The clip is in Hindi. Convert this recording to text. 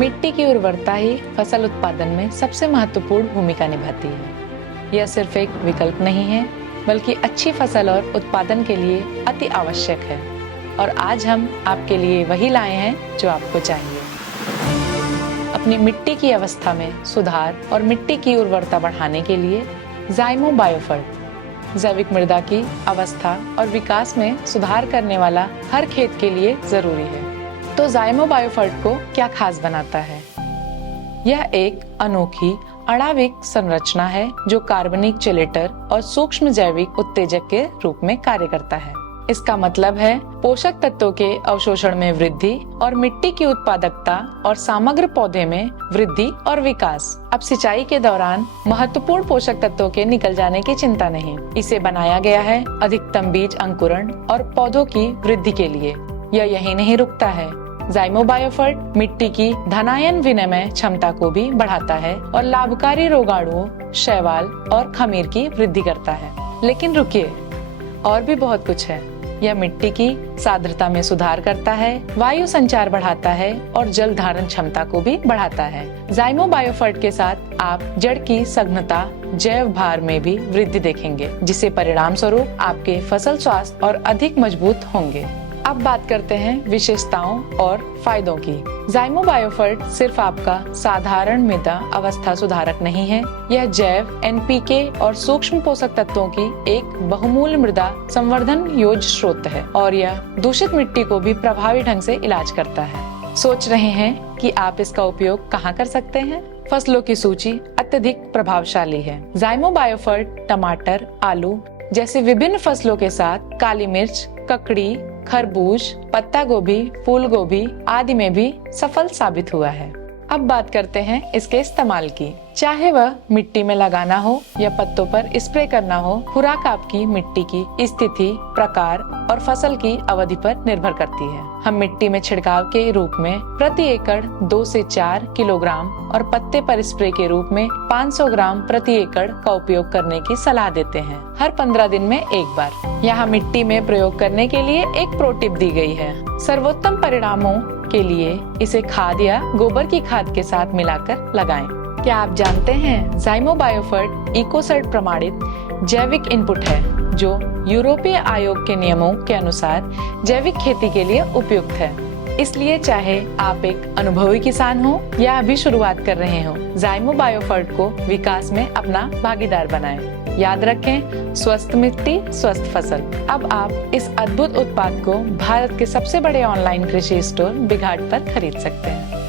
मिट्टी की उर्वरता ही फसल उत्पादन में सबसे महत्वपूर्ण भूमिका निभाती है। यह सिर्फ एक विकल्प नहीं है, बल्कि अच्छी फसल और उत्पादन के लिए अति आवश्यक है। और आज हम आपके लिए वही लाए हैं जो आपको चाहिए। अपनी मिट्टी की अवस्था में सुधार और मिट्टी की उर्वरता बढ़ाने के लिए ज़ाइमो बायोफर्ट जैविक मृदा की अवस्था और विकास में सुधार करने वाला हर खेत के लिए जरूरी है। तो ज़ाइमो बायोफर्ट को क्या खास बनाता है? यह एक अनोखी आणविक संरचना है जो कार्बनिक चेलेटर और सूक्ष्म जैविक उत्तेजक के रूप में कार्य करता है। इसका मतलब है पोषक तत्वों के अवशोषण में वृद्धि और मिट्टी की उत्पादकता और समग्र पौधे में वृद्धि और विकास। अब सिंचाई के दौरान महत्वपूर्ण पोषक तत्वों के निकल जाने की चिंता नहीं। इसे बनाया गया है अधिकतम बीज अंकुरण और पौधों की वृद्धि के लिए। यह यही नहीं रुकता है। ज़ाइमो बायोफर्ट मिट्टी की धनायन विनिमय क्षमता को भी बढ़ाता है और लाभकारी रोगाणुओं, शैवाल और खमीर की वृद्धि करता है। लेकिन रुकिए, और भी बहुत कुछ है। यह मिट्टी की सांद्रता में सुधार करता है, वायु संचार बढ़ाता है और जल धारण क्षमता को भी बढ़ाता है। ज़ाइमो बायोफर्ट के साथ आप जड़ की सघनता, जैव भार में भी वृद्धि देखेंगे, जिससे परिणाम स्वरूप आपके फसल स्वास्थ्य और अधिक मजबूत होंगे। अब बात करते हैं विशेषताओं और फायदों की। ज़ाइमो बायोफर्ट सिर्फ आपका साधारण मृदा अवस्था सुधारक नहीं है, यह जैव, एनपीके और सूक्ष्म पोषक तत्वों की एक बहुमूल्य मृदा संवर्धन योग्य स्रोत है और यह दूषित मिट्टी को भी प्रभावी ढंग से इलाज करता है। सोच रहे हैं कि आप इसका उपयोग कहाँ कर सकते हैं? फसलों की सूची अत्यधिक प्रभावशाली है। ज़ाइमो बायोफर्ट टमाटर, आलू जैसे विभिन्न फसलों के साथ काली मिर्च, ककड़ी, खरबूज, पत्ता गोभी, फूल गोभी आदि में भी सफल साबित हुआ है। अब बात करते हैं इसके इस्तेमाल की। चाहे वह मिट्टी में लगाना हो या पत्तों पर स्प्रे करना हो, खुराक आपकी मिट्टी की स्थिति, प्रकार और फसल की अवधि पर निर्भर करती है। हम मिट्टी में छिड़काव के रूप में प्रति एकड़ 2 से 4 किलोग्राम और पत्ते पर स्प्रे के रूप में 500 ग्राम प्रति एकड़ का उपयोग करने की सलाह देते हैं, हर 15 दिन में एक बार। यहाँ मिट्टी में प्रयोग करने के लिए एक प्रो टिप दी गई है। सर्वोत्तम परिणामों के लिए इसे खाद या गोबर की खाद के साथ मिलाकर लगाएं। क्या आप जानते हैं ज़ाइमो बायोफर्ट इकोसर्ट प्रमाणित जैविक इनपुट है, जो यूरोपीय आयोग के नियमों के अनुसार जैविक खेती के लिए उपयुक्त है। इसलिए चाहे आप एक अनुभवी किसान हो या अभी शुरुआत कर रहे हो, ज़ाइमो बायोफर्ट को विकास में अपना भागीदार बनाएं। याद रखें, स्वस्थ मिट्टी, स्वस्थ फसल। अब आप इस अद्भुत उत्पाद को भारत के सबसे बड़े ऑनलाइन कृषि स्टोर बिघाट पर खरीद सकते हैं।